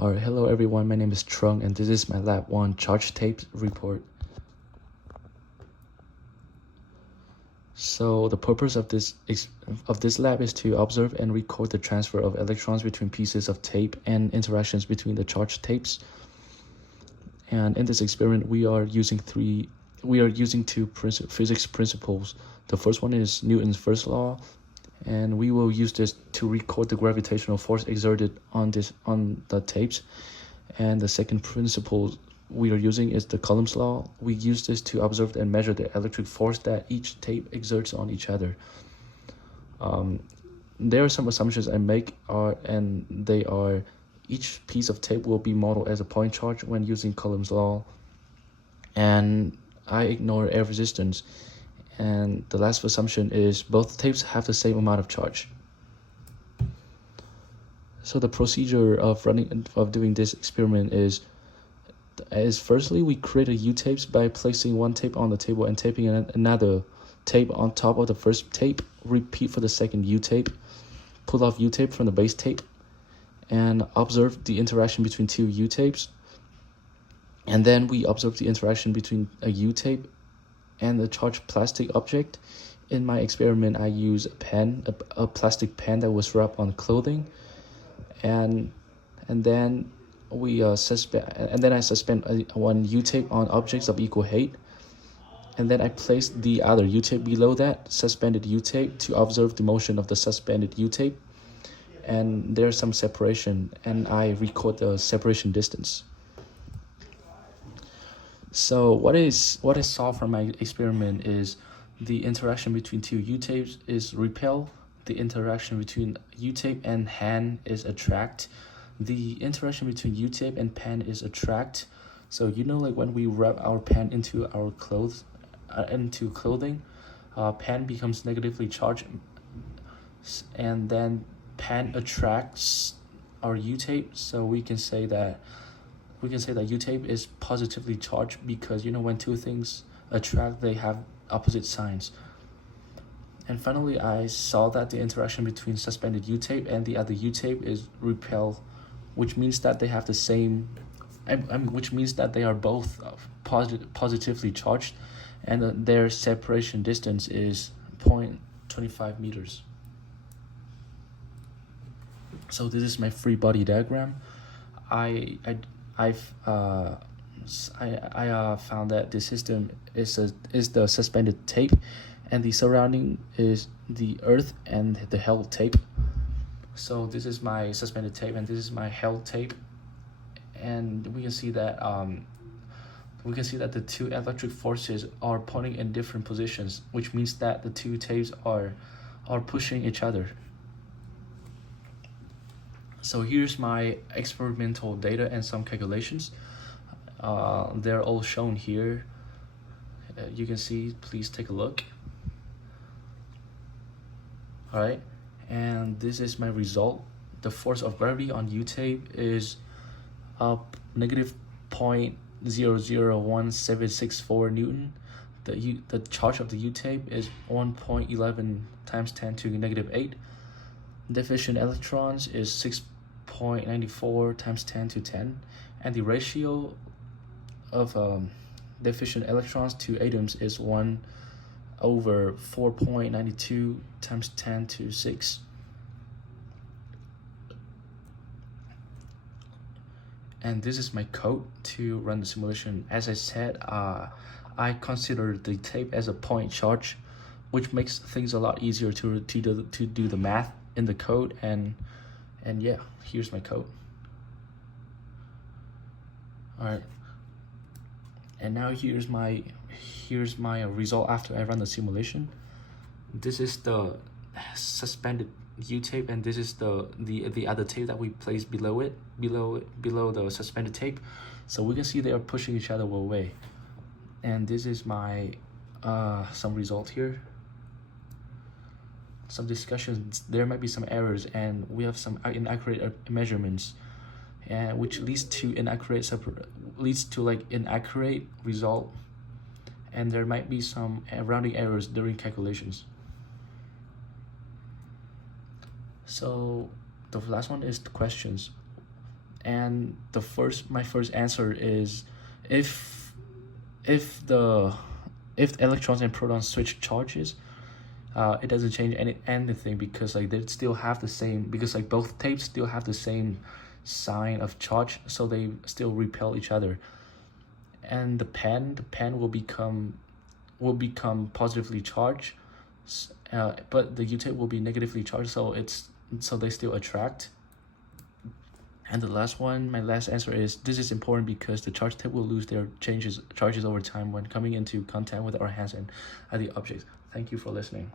Alright, hello everyone, my name is Trung and this is my Lab 1 charge tape report. So the purpose of this lab is to observe and record the transfer of electrons between pieces of tape and interactions between the charge tapes. And in this experiment, we are using two physics principles. The first one is Newton's first law, and we will use this to record the gravitational force exerted on the tapes. And the second principle we are using is the Coulomb's law. We use this to observe and measure the electric force that each tape exerts on each other. There are some assumptions I make, and they are: each piece of tape will be modeled as a point charge when using Coulomb's law, and I ignore air resistance. And the last assumption is both tapes have the same amount of charge. So the procedure of doing this experiment is firstly we create a U-tapes by placing one tape on the table and taping another tape on top of the first tape. Repeat for the second U-tape. Pull off U-tape from the base tape and observe the interaction between two U-tapes. And then we observe the interaction between a U-tape and the charged plastic object. In my experiment, I use a pen, a plastic pen that was wrapped on clothing, and then I suspend one U-tape on objects of equal height, and then I place the other U-tape below that suspended U-tape to observe the motion of the suspended U-tape, and there's some separation, and I record the separation distance. So what I saw from my experiment is the interaction between two U-tapes is repel. The interaction between U-tape and hand is attract. The interaction between U-tape and pen is attract. So like when we wrap our pen into our clothing, pen becomes negatively charged, and then pen attracts our U-tape. So we can say that U-tape is positively charged because when two things attract, they have opposite signs. And finally, I saw that the interaction between suspended U-tape and the other U-tape is repel, which means that they have the same, which means that they are both positively charged, and their separation distance is 0.25 meters. So this is my free body diagram. I found that the system is the suspended tape, and the surrounding is the earth and the held tape. So this is my suspended tape, and this is my held tape, and we can see that the two electric forces are pointing in different positions, which means that the two tapes are pushing each other. So here's my experimental data and some calculations. They're all shown here. You can see, please take a look. All right, and this is my result. The force of gravity on U-tape is negative 0.001764 Newton. The charge of the U-tape is 1.11 times 10 to negative 8. Deficient electrons is 6.94 times 10 to 10, and the ratio of deficient electrons to atoms is 1/4.92 times 10 to 6. And this is my code to run the simulation. As I said, I consider the tape as a point charge, which makes things a lot easier to do the math in the code. And yeah, here's my code. All right, and now here's my result after I run the simulation. This is the suspended U-tape, and this is the other tape that we placed below the suspended tape. So we can see they are pushing each other away. And this is my some result here. Some discussions, there might be some errors, and we have some inaccurate measurements, and which leads to inaccurate result, and there might be some rounding errors during calculations. So the last one is the questions. And my first answer is, if if the if electrons and protons switch charges, it doesn't change anything, because like they still have the same, because like both tapes still have the same sign of charge, so they still repel each other. And the pen will become positively charged, but the U-tape will be negatively charged, so they still attract. And the last one, my last answer is, this is important because the charge tape will lose their charges over time when coming into contact with our hands and other objects. Thank you for listening.